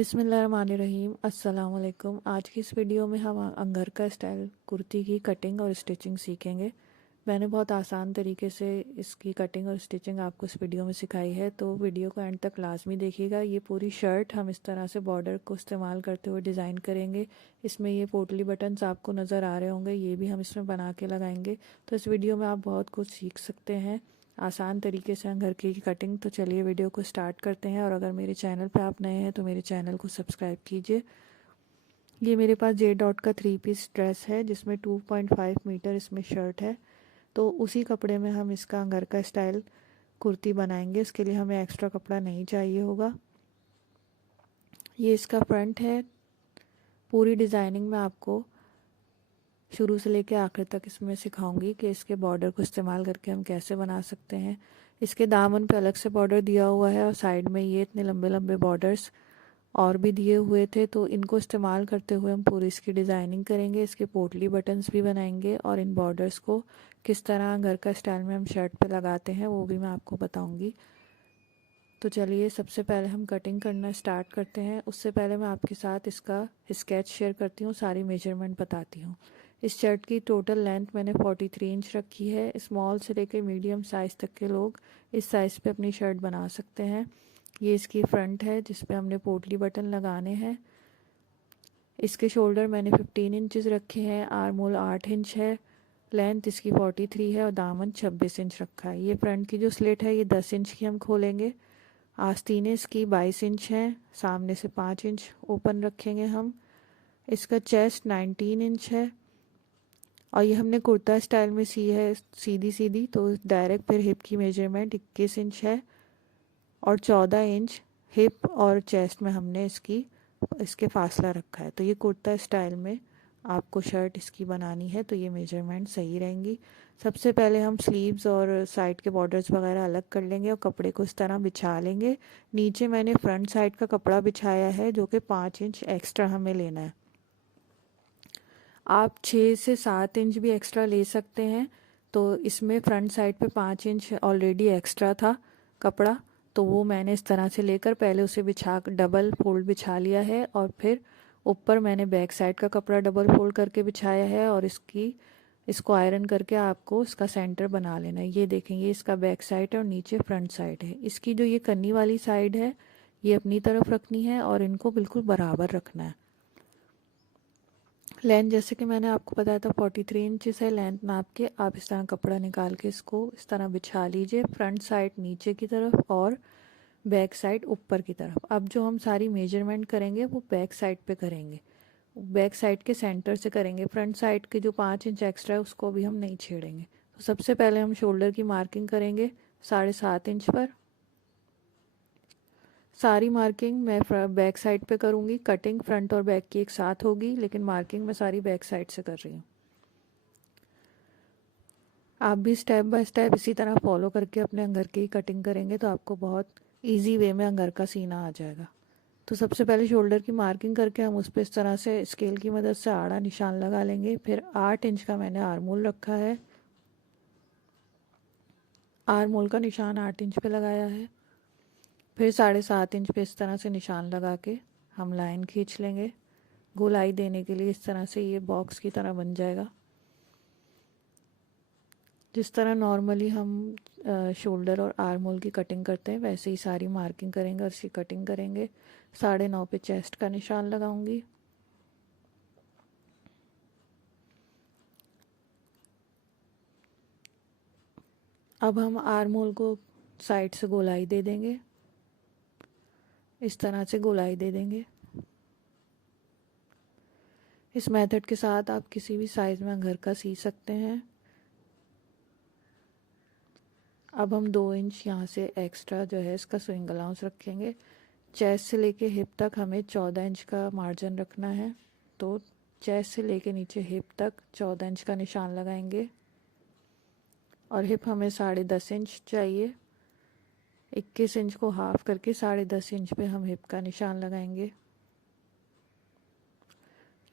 बिस्मिल्लाहिर्रहमानिर्रहीम अस्सलाम वालेकुम। आज की इस वीडियो में हम अंगरखा स्टाइल कुर्ती की कटिंग और स्टिचिंग सीखेंगे। मैंने बहुत आसान तरीके से इसकी कटिंग और स्टिचिंग आपको इस वीडियो में सिखाई है, तो वीडियो को एंड तक लाजमी देखिएगा। ये पूरी शर्ट हम इस तरह से बॉर्डर को इस्तेमाल करते हुए डिज़ाइन करेंगे। इसमें ये पोटली बटन्स आपको नज़र आ रहे होंगे, ये भी हम इसमें बना के लगाएंगे। तो इस वीडियो में आप बहुत कुछ सीख सकते हैं आसान तरीके से अंगरखे की कटिंग। तो चलिए वीडियो को स्टार्ट करते हैं। और अगर मेरे चैनल पे आप नए हैं तो मेरे चैनल को सब्सक्राइब कीजिए। ये मेरे पास जे डॉट का 3 पीस ड्रेस है जिसमें 2.5 मीटर इसमें शर्ट है। तो उसी कपड़े में हम इसका अंगरखा स्टाइल कुर्ती बनाएंगे। इसके लिए हमें एक्स्ट्रा कपड़ा नहीं चाहिए होगा। ये इसका फ्रंट है। पूरी डिज़ाइनिंग में आपको शुरू से लेकर आखिर तक इसमें सिखाऊंगी कि इसके बॉर्डर को इस्तेमाल करके हम कैसे बना सकते हैं। इसके दामन पे अलग से बॉर्डर दिया हुआ है और साइड में ये इतने लंबे लंबे बॉर्डर्स और भी दिए हुए थे, तो इनको इस्तेमाल करते हुए हम पूरी इसकी डिज़ाइनिंग करेंगे। इसके पोटली बटन्स भी बनाएंगे और इन बॉर्डर्स को किस तरह अंगरखा स्टाइल में हम शर्ट पे लगाते हैं वो भी मैं आपको बताऊंगी। तो चलिए सबसे पहले हम कटिंग करना स्टार्ट करते हैं। उससे पहले मैं आपके साथ इसका स्केच शेयर करती हूँ, सारी मेजरमेंट बताती हूँ। इस शर्ट की टोटल लेंथ मैंने 43 इंच रखी है। स्मॉल से लेकर मीडियम साइज़ तक के लोग इस साइज़ पे अपनी शर्ट बना सकते हैं। ये इसकी फ्रंट है जिस पे हमने पोटली बटन लगाने हैं। इसके शोल्डर मैंने 15 इंचज़ रखे हैं। आर्म होल 8 इंच है। लेंथ इसकी 43 है और दामन 26 इंच रखा है। ये फ्रंट की जो स्लिट है ये 10 इंच की हम खोलेंगे। आस्तीनें इसकी 22 इंच हैं। सामने से 5 इंच ओपन रखेंगे हम। इसका चेस्ट 19 इंच है और ये हमने कुर्ता स्टाइल में सी है सीधी सीधी, तो डायरेक्ट फिर हिप की मेजरमेंट 21 इंच है और 14 इंच हिप और चेस्ट में हमने इसके फासला रखा है। तो ये कुर्ता स्टाइल में आपको शर्ट इसकी बनानी है तो ये मेजरमेंट सही रहेंगी। सबसे पहले हम स्लीव्स और साइड के बॉर्डर्स वगैरह अलग कर लेंगे और कपड़े को इस तरह बिछा लेंगे। नीचे मैंने फ्रंट साइड का कपड़ा बिछाया है जो कि 5 इंच एक्स्ट्रा हमें लेना है। आप 6 से 7 इंच भी एक्स्ट्रा ले सकते हैं। तो इसमें फ्रंट साइड पे 5 इंच ऑलरेडी एक्स्ट्रा था कपड़ा, तो वो मैंने इस तरह से लेकर पहले उसे बिछा डबल फोल्ड बिछा लिया है और फिर ऊपर मैंने बैक साइड का कपड़ा डबल फोल्ड करके बिछाया है और इसको आयरन करके आपको इसका सेंटर बना लेना है। ये देखेंगे इसका बैक साइड है और नीचे फ्रंट साइड है। इसकी जो ये कन्नी वाली साइड है ये अपनी तरफ रखनी है और इनको बिल्कुल बराबर रखना है। लेंथ जैसे कि मैंने आपको बताया था 43 इंचेस है। लेंथ नाप के आप इस तरह कपड़ा निकाल के इसको इस तरह बिछा लीजिए। फ्रंट साइड नीचे की तरफ और बैक साइड ऊपर की तरफ। अब जो हम सारी मेजरमेंट करेंगे वो बैक साइड पे करेंगे, बैक साइड के सेंटर से करेंगे। फ्रंट साइड के जो 5 इंच एक्स्ट्रा है उसको भी हम नहीं छेड़ेंगे। तो सबसे पहले हम शोल्डर की मार्किंग करेंगे 7.5 इंच पर। सारी मार्किंग मैं बैक साइड पे करूँगी। कटिंग फ्रंट और बैक की एक साथ होगी लेकिन मार्किंग मैं सारी बैक साइड से कर रही हूँ। आप भी स्टेप बाय स्टेप इसी तरह फॉलो करके अपने अंगरखे की कटिंग करेंगे तो आपको बहुत इजी वे में अंगरखा सीना आ जाएगा। तो सबसे पहले शोल्डर की मार्किंग करके हम उस पर इस तरह से स्केल की मदद से आड़ा निशान लगा लेंगे। फिर 8 इंच का मैंने आर्म होल रखा है। आर्म होल का निशान 8 इंच पे लगाया है। फिर 7.5 इंच पे इस तरह से निशान लगा के हम लाइन खींच लेंगे गोलाई देने के लिए। इस तरह से ये बॉक्स की तरह बन जाएगा। जिस तरह नॉर्मली हम शोल्डर और आर्म होल की कटिंग करते हैं वैसे ही सारी मार्किंग करेंगे और इसकी कटिंग करेंगे। 9.5 पे चेस्ट का निशान लगाऊंगी। अब हम आर्म होल को साइड से गोलाई दे देंगे, इस तरह से गोलाई दे देंगे। इस मेथड के साथ आप किसी भी साइज़ में अंगरखा सी सकते हैं। अब हम 2 इंच यहाँ से एक्स्ट्रा जो है इसका स्विंग अलाउंस रखेंगे। चेस्ट से लेके हिप तक हमें 14 इंच का मार्जिन रखना है, तो चेस्ट से लेके नीचे हिप तक 14 इंच का निशान लगाएंगे और हिप हमें 10.5 इंच चाहिए। 21 इंच को हाफ करके 10.5 इंच पे हम हिप का निशान लगाएंगे।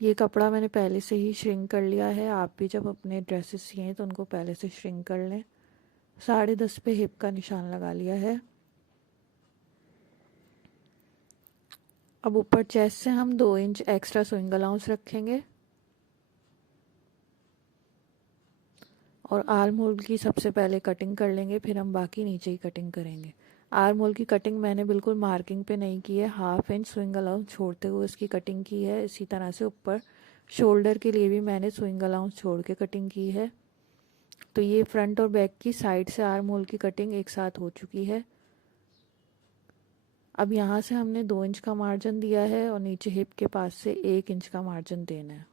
ये कपड़ा मैंने पहले से ही श्रिंक कर लिया है। आप भी जब अपने ड्रेसेस सिएं तो उनको पहले से श्रिंक कर लें। 10.5 पे हिप का निशान लगा लिया है। अब ऊपर चेस्ट से हम 2 इंच एक्स्ट्रा स्विंग अलाउंस रखेंगे और आर्म होल की सबसे पहले कटिंग कर लेंगे, फिर हम बाकी नीचे ही कटिंग करेंगे। आर्म होल की कटिंग मैंने बिल्कुल मार्किंग पे नहीं की है, 1/2 इंच स्विंग अलाउंस छोड़ते हुए इसकी कटिंग की है। इसी तरह से ऊपर शोल्डर के लिए भी मैंने स्विंग अलाउंस छोड़ के कटिंग की है। तो ये फ्रंट और बैक की साइड से आर्म होल की कटिंग एक साथ हो चुकी है। अब यहाँ से हमने 2 इंच का मार्जिन दिया है और नीचे हिप के पास से 1 इंच का मार्जिन देना है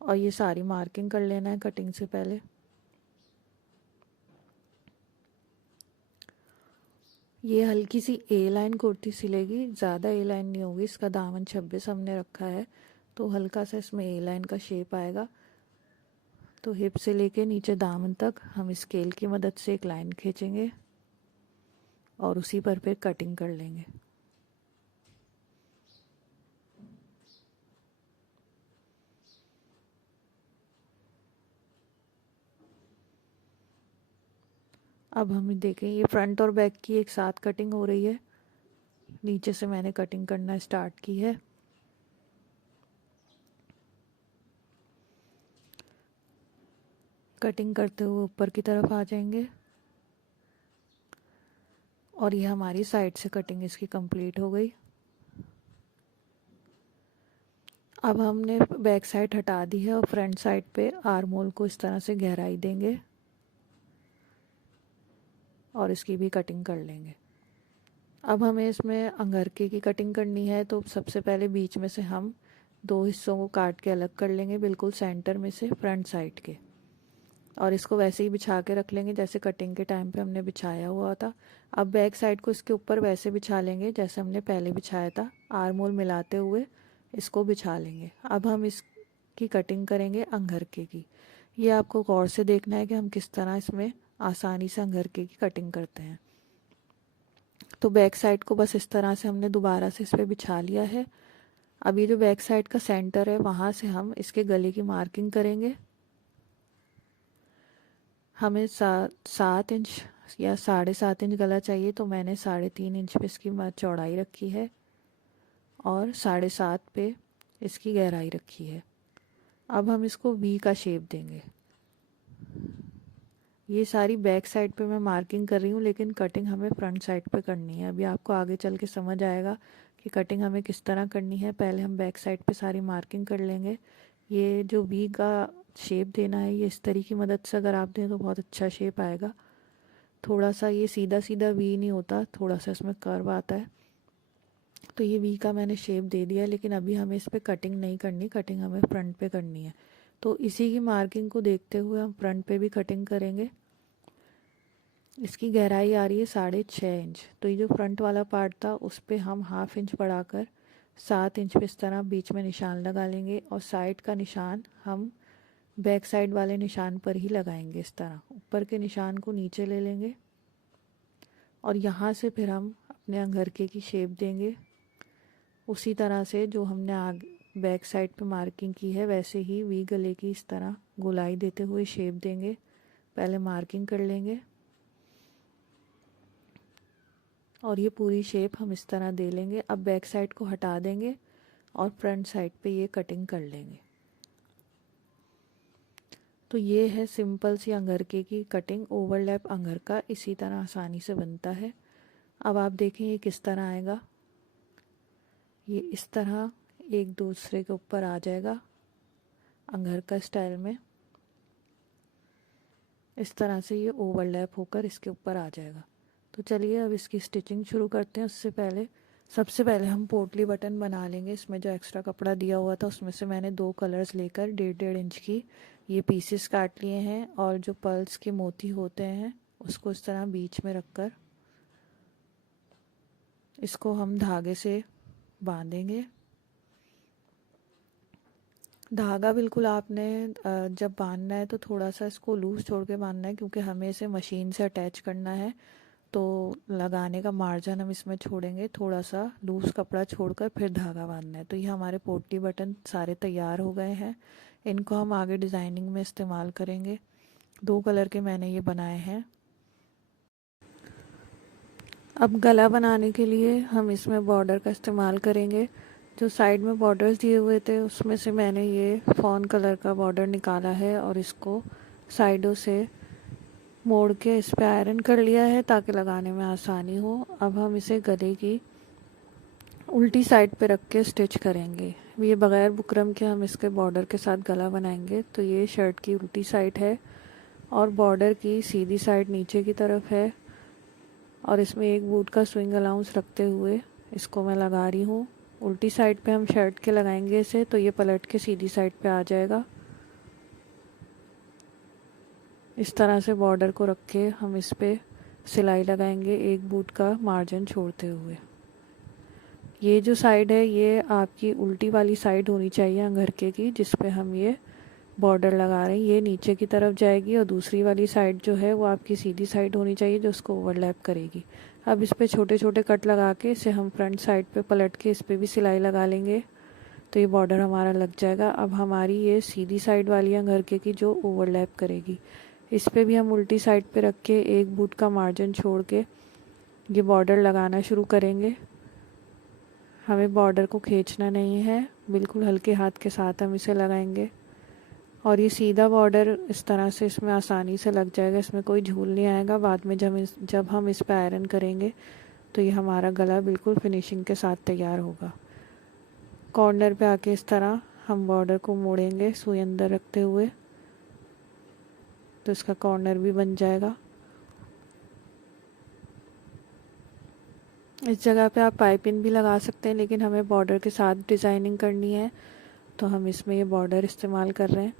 और ये सारी मार्किंग कर लेना है कटिंग से पहले। ये हल्की सी ए लाइन कुर्ती सिलेगी, ज़्यादा ए लाइन नहीं होगी। इसका दामन 26 हमने रखा है तो हल्का सा इसमें ए लाइन का शेप आएगा। तो हिप से लेके नीचे दामन तक हम स्केल की मदद से एक लाइन खींचेंगे और उसी पर फिर कटिंग कर लेंगे। अब हम देखें ये फ्रंट और बैक की एक साथ कटिंग हो रही है। नीचे से मैंने कटिंग करना स्टार्ट की है। कटिंग करते हुए ऊपर की तरफ आ जाएंगे और ये हमारी साइड से कटिंग इसकी कंप्लीट हो गई। अब हमने बैक साइड हटा दी है और फ्रंट साइड पे आर्म होल को इस तरह से गहराई देंगे और इसकी भी कटिंग कर लेंगे। अब हमें इसमें अंगरखे की कटिंग करनी है तो सबसे पहले बीच में से हम 2 हिस्सों को काट के अलग कर लेंगे, बिल्कुल सेंटर में से फ्रंट साइड के, और इसको वैसे ही बिछा के रख लेंगे जैसे कटिंग के टाइम पे हमने बिछाया हुआ था। अब बैक साइड को इसके ऊपर वैसे बिछा लेंगे जैसे हमने पहले बिछाया था, आर्म होल मिलाते हुए इसको बिछा लेंगे। अब हम इसकी कटिंग करेंगे अंगरखे की। ये आपको गौर से देखना है कि हम किस तरह इसमें आसानी से अंगरखे की कटिंग करते हैं। तो बैक साइड को बस इस तरह से हमने दोबारा से इस पर बिछा लिया है। अब ये जो बैक साइड का सेंटर है वहाँ से हम इसके गले की मार्किंग करेंगे। हमें 7 इंच या 7.5 इंच गला चाहिए तो मैंने 3.5 इंच पे इसकी चौड़ाई रखी है और 7.5 पे इसकी गहराई रखी है। अब हम इसको वी का शेप देंगे। ये सारी बैक साइड पे मैं मार्किंग कर रही हूँ लेकिन कटिंग हमें फ्रंट साइड पे करनी है। अभी आपको आगे चल के समझ आएगा कि कटिंग हमें किस तरह करनी है। पहले हम बैक साइड पे सारी मार्किंग कर लेंगे। ये जो वी का शेप देना है ये इस तरीके की मदद से अगर आप दें तो बहुत अच्छा शेप आएगा। थोड़ा सा ये सीधा सीधा वी नहीं होता, थोड़ा सा इसमें कर्व आता है। तो ये वी का मैंने शेप दे दिया लेकिन अभी हमें इस पर कटिंग नहीं करनी, कटिंग हमें फ्रंट पे करनी है। तो इसी की मार्किंग को देखते हुए हम फ्रंट पे भी कटिंग करेंगे। इसकी गहराई आ रही है 6.5 इंच। तो ये जो फ्रंट वाला पार्ट था उस पर हम 1/2 इंच बढ़ाकर 7 इंच पे इस तरह बीच में निशान लगा लेंगे और साइड का निशान हम बैक साइड वाले निशान पर ही लगाएंगे। इस तरह ऊपर के निशान को नीचे ले लेंगे और यहाँ से फिर हम अपने अंगरखे की शेप देंगे उसी तरह से जो हमने आगे बैक साइड पे मार्किंग की है वैसे ही वी गले की इस तरह गोलाई देते हुए शेप देंगे। पहले मार्किंग कर लेंगे और ये पूरी शेप हम इस तरह दे लेंगे। अब बैक साइड को हटा देंगे और फ्रंट साइड पे ये कटिंग कर लेंगे। तो ये है सिंपल सी अंगरखे की कटिंग। ओवरलैप अंगरखा इसी तरह आसानी से बनता है। अब आप देखें ये किस तरह आएगा। ये इस तरह एक दूसरे के ऊपर आ जाएगा अंगरखा स्टाइल में। इस तरह से ये ओवरलैप होकर इसके ऊपर आ जाएगा। तो चलिए अब इसकी स्टिचिंग शुरू करते हैं। उससे पहले सबसे पहले हम पोटली बटन बना लेंगे। इसमें जो एक्स्ट्रा कपड़ा दिया हुआ था उसमें से मैंने 2 कलर्स लेकर 1.5 इंच की ये पीसेस काट लिए हैं और जो पर्ल्स के मोती होते हैं उसको इस तरह बीच में रखकर इसको हम धागे से बांधेंगे। धागा बिल्कुल आपने जब बांधना है तो थोड़ा सा इसको लूज़ छोड़ के बांधना है क्योंकि हमें इसे मशीन से अटैच करना है। तो लगाने का मार्जिन हम इसमें छोड़ेंगे, थोड़ा सा लूज़ कपड़ा छोड़कर फिर धागा बांधना है। तो ये हमारे पोटली बटन सारे तैयार हो गए हैं। इनको हम आगे डिज़ाइनिंग में इस्तेमाल करेंगे। 2 कलर के मैंने ये बनाए हैं। अब गला बनाने के लिए हम इसमें बॉर्डर का इस्तेमाल करेंगे। जो साइड में बॉर्डर्स दिए हुए थे उसमें से मैंने ये फॉन कलर का बॉर्डर निकाला है और इसको साइडों से मोड़ के इस पे आयरन कर लिया है ताकि लगाने में आसानी हो। अब हम इसे गले की उल्टी साइड पे रख के स्टिच करेंगे। ये बग़ैर बुकरम के हम इसके बॉर्डर के साथ गला बनाएंगे। तो ये शर्ट की उल्टी साइड है और बॉर्डर की सीधी साइड नीचे की तरफ है और इसमें एक बूट का स्विंग अलाउंस रखते हुए इसको मैं लगा रही हूँ। उल्टी साइड पे हम शर्ट के लगाएंगे इसे, तो ये पलट के सीधी साइड पे आ जाएगा। इस तरह से बॉर्डर को रख के हम इस पे सिलाई लगाएंगे एक बूट का मार्जिन छोड़ते हुए। ये जो साइड है ये आपकी उल्टी वाली साइड होनी चाहिए अंगरखे की, जिस पे हम ये बॉर्डर लगा रहे हैं। ये नीचे की तरफ जाएगी और दूसरी वाली साइड जो है वो आपकी सीधी साइड होनी चाहिए जो उसको ओवरलैप करेगी। अब इस पे छोटे छोटे कट लगा के इसे हम फ्रंट साइड पे पलट के इस पे भी सिलाई लगा लेंगे, तो ये बॉर्डर हमारा लग जाएगा। अब हमारी ये सीधी साइड वाली अंगरखे की जो ओवरलैप करेगी, इस पे भी हम उल्टी साइड पे रख के एक बूट का मार्जिन छोड़ के ये बॉर्डर लगाना शुरू करेंगे। हमें बॉर्डर को खींचना नहीं है, बिल्कुल हल्के हाथ के साथ हम इसे लगाएंगे और ये सीधा बॉर्डर इस तरह से इसमें आसानी से लग जाएगा, इसमें कोई झूल नहीं आएगा। बाद में जब हम इस पर आयरन करेंगे तो ये हमारा गला बिल्कुल फिनिशिंग के साथ तैयार होगा। कॉर्नर पे आके इस तरह हम बॉर्डर को मोड़ेंगे सुई अंदर रखते हुए, तो इसका कॉर्नर भी बन जाएगा। इस जगह पे आप पाइपिंग भी लगा सकते हैं, लेकिन हमें बॉर्डर के साथ डिज़ाइनिंग करनी है तो हम इसमें ये बॉर्डर इस्तेमाल कर रहे हैं।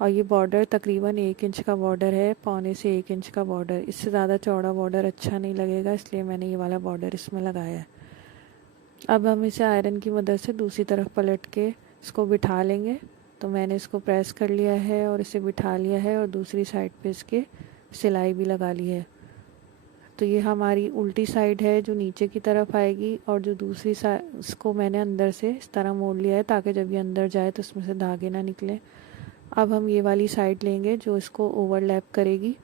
और ये बॉर्डर तकरीबन 1 इंच का बॉर्डर है, पौने से 1 इंच का बॉर्डर। इससे ज़्यादा चौड़ा बॉर्डर अच्छा नहीं लगेगा, इसलिए मैंने ये वाला बॉर्डर इसमें लगाया है। अब हम इसे आयरन की मदद से दूसरी तरफ पलट के इसको बिठा लेंगे। तो मैंने इसको प्रेस कर लिया है और इसे बिठा लिया है और दूसरी साइड पे इसके सिलाई भी लगा ली है। तो ये हमारी उल्टी साइड है जो नीचे की तरफ आएगी और जो दूसरी साइड इसको मैंने अंदर से इस तरह मोड़ लिया है ताकि जब ये अंदर जाए तो इसमें से धागे ना निकले। अब हम ये वाली साइड लेंगे जो इसको ओवरलैप करेगी,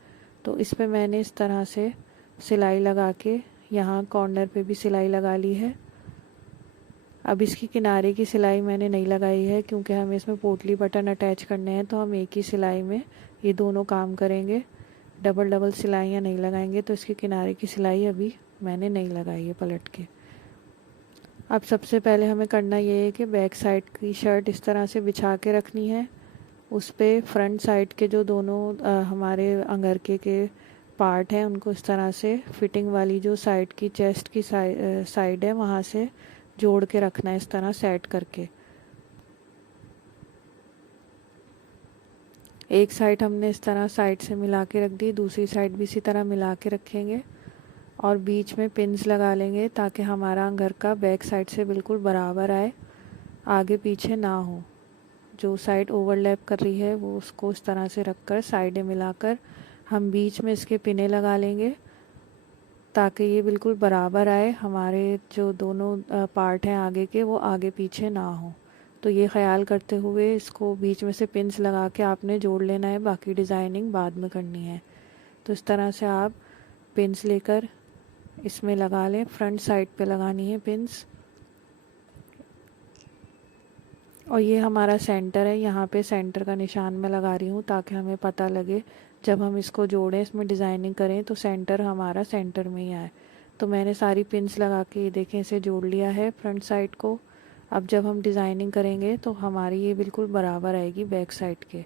तो इस पे मैंने इस तरह से सिलाई लगा के यहाँ कॉर्नर पे भी सिलाई लगा ली है। अब इसकी किनारे की सिलाई मैंने नहीं लगाई है क्योंकि हमें इसमें पोटली बटन अटैच करने हैं, तो हम एक ही सिलाई में ये दोनों काम करेंगे, डबल डबल सिलाइयाँ नहीं लगाएंगे। तो इसके किनारे की सिलाई अभी मैंने नहीं लगाई है पलट के। अब सबसे पहले हमें करना ये है कि बैक साइड की शर्ट इस तरह से बिछा के रखनी है, उस पर फ्रंट साइड के जो दोनों हमारे अंगरखे के पार्ट हैं उनको इस तरह से फिटिंग वाली जो साइड की चेस्ट की साइड है वहाँ से जोड़ के रखना है, इस तरह सेट करके। एक साइड हमने इस तरह साइड से मिला के रख दी, दूसरी साइड भी इसी तरह मिला के रखेंगे और बीच में पिन्स लगा लेंगे ताकि हमारा अंगरखा बैक साइड से बिल्कुल बराबर आए, आगे पीछे ना हो। जो साइड ओवरलैप कर रही है वो उसको इस तरह से रखकर साइडें मिलाकर हम बीच में इसके पिने लगा लेंगे ताकि ये बिल्कुल बराबर आए, हमारे जो दोनों पार्ट हैं आगे के वो आगे पीछे ना हो। तो ये ख्याल करते हुए इसको बीच में से पिन्स लगा के आपने जोड़ लेना है, बाकी डिज़ाइनिंग बाद में करनी है। तो इस तरह से आप पिन्स लेकर इसमें लगा लें, फ्रंट साइड पे लगानी है पिन्स। और ये हमारा सेंटर है, यहाँ पे सेंटर का निशान मैं लगा रही हूँ ताकि हमें पता लगे जब हम इसको जोड़ें, इसमें डिज़ाइनिंग करें तो सेंटर हमारा सेंटर में ही आए। तो मैंने सारी पिन्स लगा के ये देखें इसे जोड़ लिया है फ्रंट साइड को। अब जब हम डिज़ाइनिंग करेंगे तो हमारी ये बिल्कुल बराबर आएगी बैक साइड के।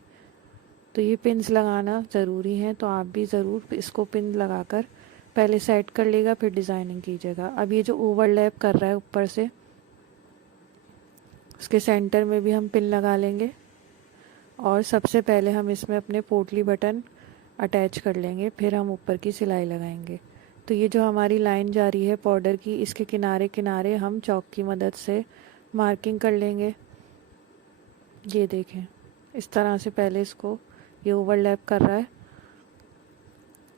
तो ये पिन्स लगाना ज़रूरी है, तो आप भी ज़रूर इसको पिन लगाकर पहले सेट कर लेगा फिर डिज़ाइनिंग कीजिएगा। अब ये जो ओवरलैप कर रहा है ऊपर से, उसके सेंटर में भी हम पिन लगा लेंगे और सबसे पहले हम इसमें अपने पोटली बटन अटैच कर लेंगे, फिर हम ऊपर की सिलाई लगाएंगे। तो ये जो हमारी लाइन जा रही है बॉर्डर की, इसके किनारे किनारे हम चॉक की मदद से मार्किंग कर लेंगे। ये देखें इस तरह से पहले इसको ये ओवरलैप कर रहा है,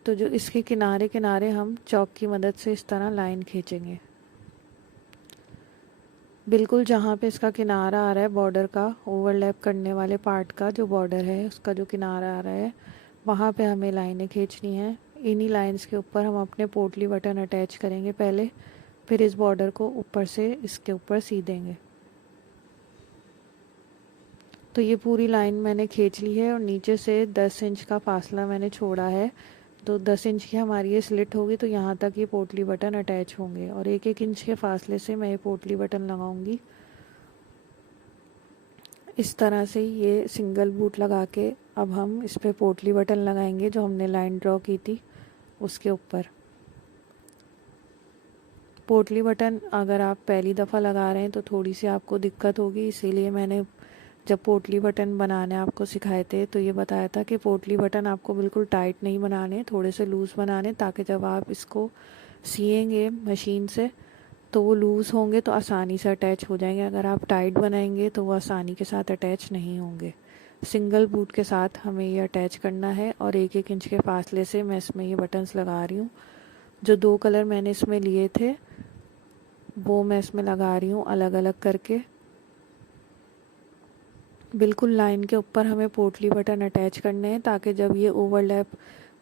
तो जो इसके किनारे किनारे हम चॉक की मदद से इस तरह लाइन खींचेंगे। बिल्कुल जहाँ पे इसका किनारा आ रहा है बॉर्डर का, ओवरलैप करने वाले पार्ट का जो बॉर्डर है उसका जो किनारा आ रहा है वहाँ पे हमें लाइनें खींचनी है। इन्हीं लाइंस के ऊपर हम अपने पोटली बटन अटैच करेंगे पहले, फिर इस बॉर्डर को ऊपर से इसके ऊपर सी देंगे। तो ये पूरी लाइन मैंने खींच ली है और नीचे से 10 इंच का फासला मैंने छोड़ा है। तो 10 इंच की हमारी ये स्लिट होगी, तो यहाँ तक ये पोटली बटन अटैच होंगे और 1-1 इंच के फासले से मैं ये पोटली बटन लगाऊंगी। इस तरह से ये सिंगल बूट लगा के अब हम इस पे पोटली बटन लगाएंगे जो हमने लाइन ड्रॉ की थी उसके ऊपर। पोटली बटन अगर आप पहली दफ़ा लगा रहे हैं तो थोड़ी सी आपको दिक्कत होगी, इसीलिए मैंने जब पोटली बटन बनाने आपको सिखाए थे तो ये बताया था कि पोटली बटन आपको बिल्कुल टाइट नहीं बनाने, थोड़े से लूज़ बनाने, ताकि जब आप इसको सिएंगे मशीन से तो वो लूज़ होंगे तो आसानी से अटैच हो जाएंगे। अगर आप टाइट बनाएंगे तो वो आसानी के साथ अटैच नहीं होंगे। सिंगल बूट के साथ हमें ये अटैच करना है और 1-1 इंच के फासले से मैं इसमें ये बटन्स लगा रही हूँ। जो 2 कलर मैंने इसमें लिए थे वो मैं इसमें लगा रही हूँ अलग अलग करके। बिल्कुल लाइन के ऊपर हमें पोटली बटन अटैच करने हैं, ताकि जब ये ओवरलैप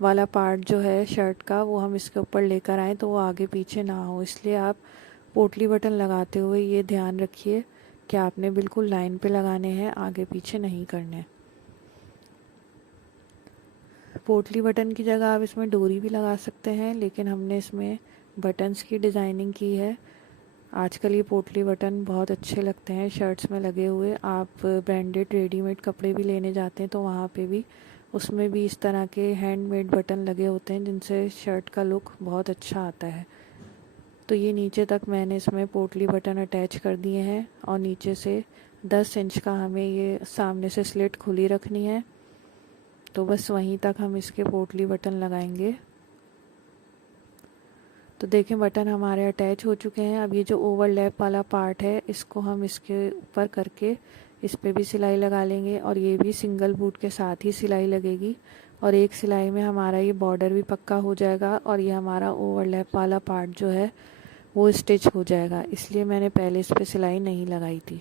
वाला पार्ट जो है शर्ट का वो हम इसके ऊपर लेकर आएँ तो वो आगे पीछे ना हो। इसलिए आप पोटली बटन लगाते हुए ये ध्यान रखिए कि आपने बिल्कुल लाइन पे लगाने हैं, आगे पीछे नहीं करने। पोटली बटन की जगह आप इसमें डोरी भी लगा सकते हैं, लेकिन हमने इसमें बटन्स की डिज़ाइनिंग की है। आजकल ये पोटली बटन बहुत अच्छे लगते हैं शर्ट्स में लगे हुए। आप ब्रांडेड रेडीमेड कपड़े भी लेने जाते हैं तो वहाँ पे भी उसमें भी इस तरह के हैंडमेड बटन लगे होते हैं जिनसे शर्ट का लुक बहुत अच्छा आता है। तो ये नीचे तक मैंने इसमें पोटली बटन अटैच कर दिए हैं और नीचे से 10 इंच का हमें ये सामने से स्लिट खुली रखनी है, तो बस वहीं तक हम इसके पोटली बटन लगाएंगे। तो देखें बटन हमारे अटैच हो चुके हैं। अब ये जो ओवरलैप वाला पार्ट है इसको हम इसके ऊपर करके इस पे भी सिलाई लगा लेंगे और ये भी सिंगल बूट के साथ ही सिलाई लगेगी और एक सिलाई में हमारा ये बॉर्डर भी पक्का हो जाएगा और ये हमारा ओवरलैप वाला पार्ट जो है वो स्टिच हो जाएगा। इसलिए मैंने पहले इस पे सिलाई नहीं लगाई थी।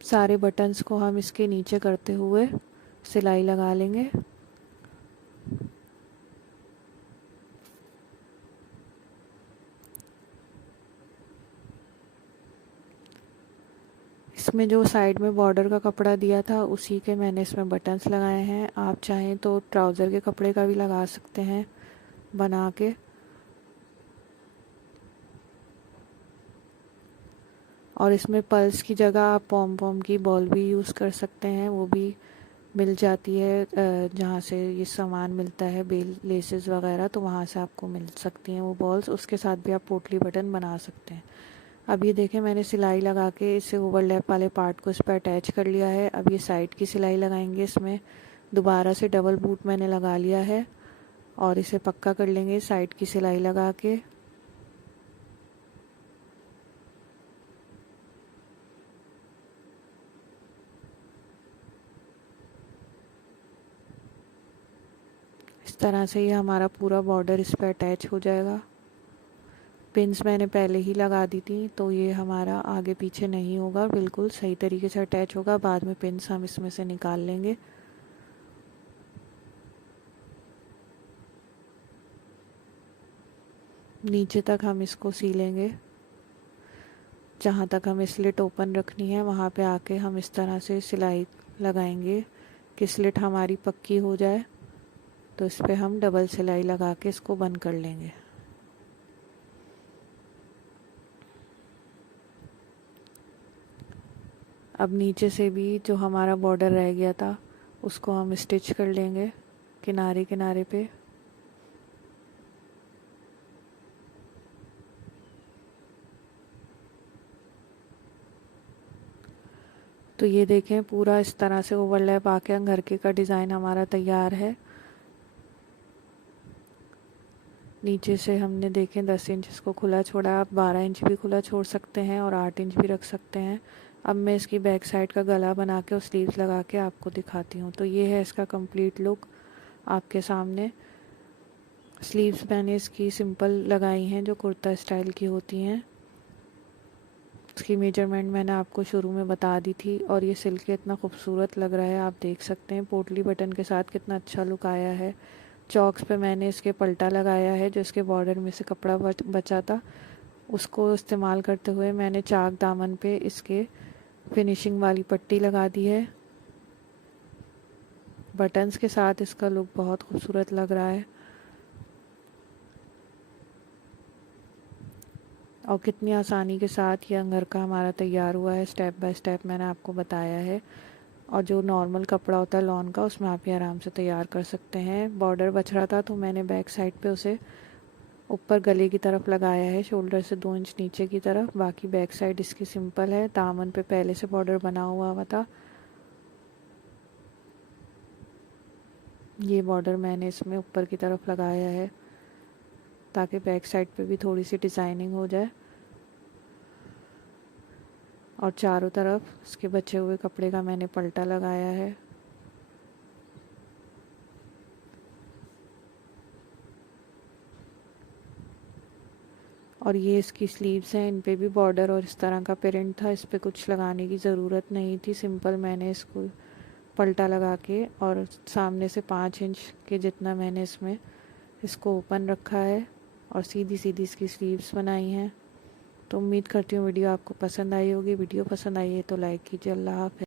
सारे बटन्स को हम इसके नीचे करते हुए सिलाई लगा लेंगे। इसमें जो साइड में बॉर्डर का कपड़ा दिया था उसी के मैंने इसमें बटन्स लगाए हैं। आप चाहें तो ट्राउज़र के कपड़े का भी लगा सकते हैं बना के। और इसमें पल्स की जगह आप पॉम पॉम की बॉल भी यूज़ कर सकते हैं, वो भी मिल जाती है जहाँ से ये सामान मिलता है बेल लेसेस वगैरह, तो वहाँ से आपको मिल सकती हैं वो बॉल्स। उसके साथ भी आप पोटली बटन बना सकते हैं। अब ये देखें मैंने सिलाई लगा के इसे ओवरलैप वाले पार्ट को इस पर अटैच कर लिया है। अब ये साइड की सिलाई लगाएंगे। इसमें दोबारा से डबल बूट मैंने लगा लिया है और इसे पक्का कर लेंगे साइड की सिलाई लगा के। इस तरह से ये हमारा पूरा बॉर्डर इस पर अटैच हो जाएगा। पिन्स मैंने पहले ही लगा दी थी तो ये हमारा आगे पीछे नहीं होगा, बिल्कुल सही तरीके से अटैच होगा। बाद में पिन्स हम इसमें से निकाल लेंगे। नीचे तक हम इसको सीलेंगे। जहाँ तक हमें स्लिट ओपन रखनी है वहाँ पे आके हम इस तरह से सिलाई लगाएंगे कि स्लिट हमारी पक्की हो जाए। तो इस पर हम डबल सिलाई लगा के इसको बंद कर लेंगे। अब नीचे से भी जो हमारा बॉर्डर रह गया था उसको हम स्टिच कर लेंगे किनारे किनारे पे। तो ये देखें पूरा इस तरह से ओवरलैप आके अंगरखे का डिज़ाइन हमारा तैयार है। नीचे से हमने देखें 10 इंच इसको खुला छोड़ा, आप 12 इंच भी खुला छोड़ सकते हैं और 8 इंच भी रख सकते हैं। अब मैं इसकी बैक साइड का गला बना के और स्लीव्स लगा के आपको दिखाती हूँ। तो ये है इसका कंप्लीट लुक आपके सामने। स्लीव्स मैंने इसकी सिंपल लगाई हैं जो कुर्ता स्टाइल की होती हैं। इसकी मेजरमेंट मैंने आपको शुरू में बता दी थी और ये सिल के इतना खूबसूरत लग रहा है, आप देख सकते हैं पोटली बटन के साथ कितना अच्छा लुक आया है। चॉक्स पे मैंने इसके पल्टा लगाया है, जो इसके बॉर्डर में से कपड़ा बचा था उसको इस्तेमाल करते हुए मैंने चाक दामन पे इसके फिनिशिंग वाली पट्टी लगा दी है। बटन्स के साथ इसका लुक बहुत खूबसूरत लग रहा है और कितनी आसानी के साथ ये अंगरखा हमारा तैयार हुआ है। स्टेप बाय स्टेप मैंने आपको बताया है और जो नॉर्मल कपड़ा होता है लॉन का उसमें आप ये आराम से तैयार कर सकते हैं। बॉर्डर बच रहा था तो मैंने बैक साइड पे उसे ऊपर गले की तरफ लगाया है, शोल्डर से 2 इंच नीचे की तरफ। बाकी बैक साइड इसकी सिंपल है, दामन पे पहले से बॉर्डर बना हुआ था। ये बॉर्डर मैंने इसमें ऊपर की तरफ लगाया है ताकि बैक साइड पे भी थोड़ी सी डिज़ाइनिंग हो जाए और चारों तरफ इसके बचे हुए कपड़े का मैंने पल्टा लगाया है। और ये इसकी स्लीव्स हैं, इन पे भी बॉर्डर और इस तरह का प्रिंट था, इस पे कुछ लगाने की ज़रूरत नहीं थी। सिंपल मैंने इसको पल्टा लगा के और सामने से 5 इंच के जितना मैंने इसमें इसको ओपन रखा है और सीधी सीधी इसकी स्लीव्स बनाई हैं। तो उम्मीद करती हूँ वीडियो आपको पसंद आई होगी। वीडियो पसंद आई है तो लाइक कीजिए। अल्लाह हाफ़िज़।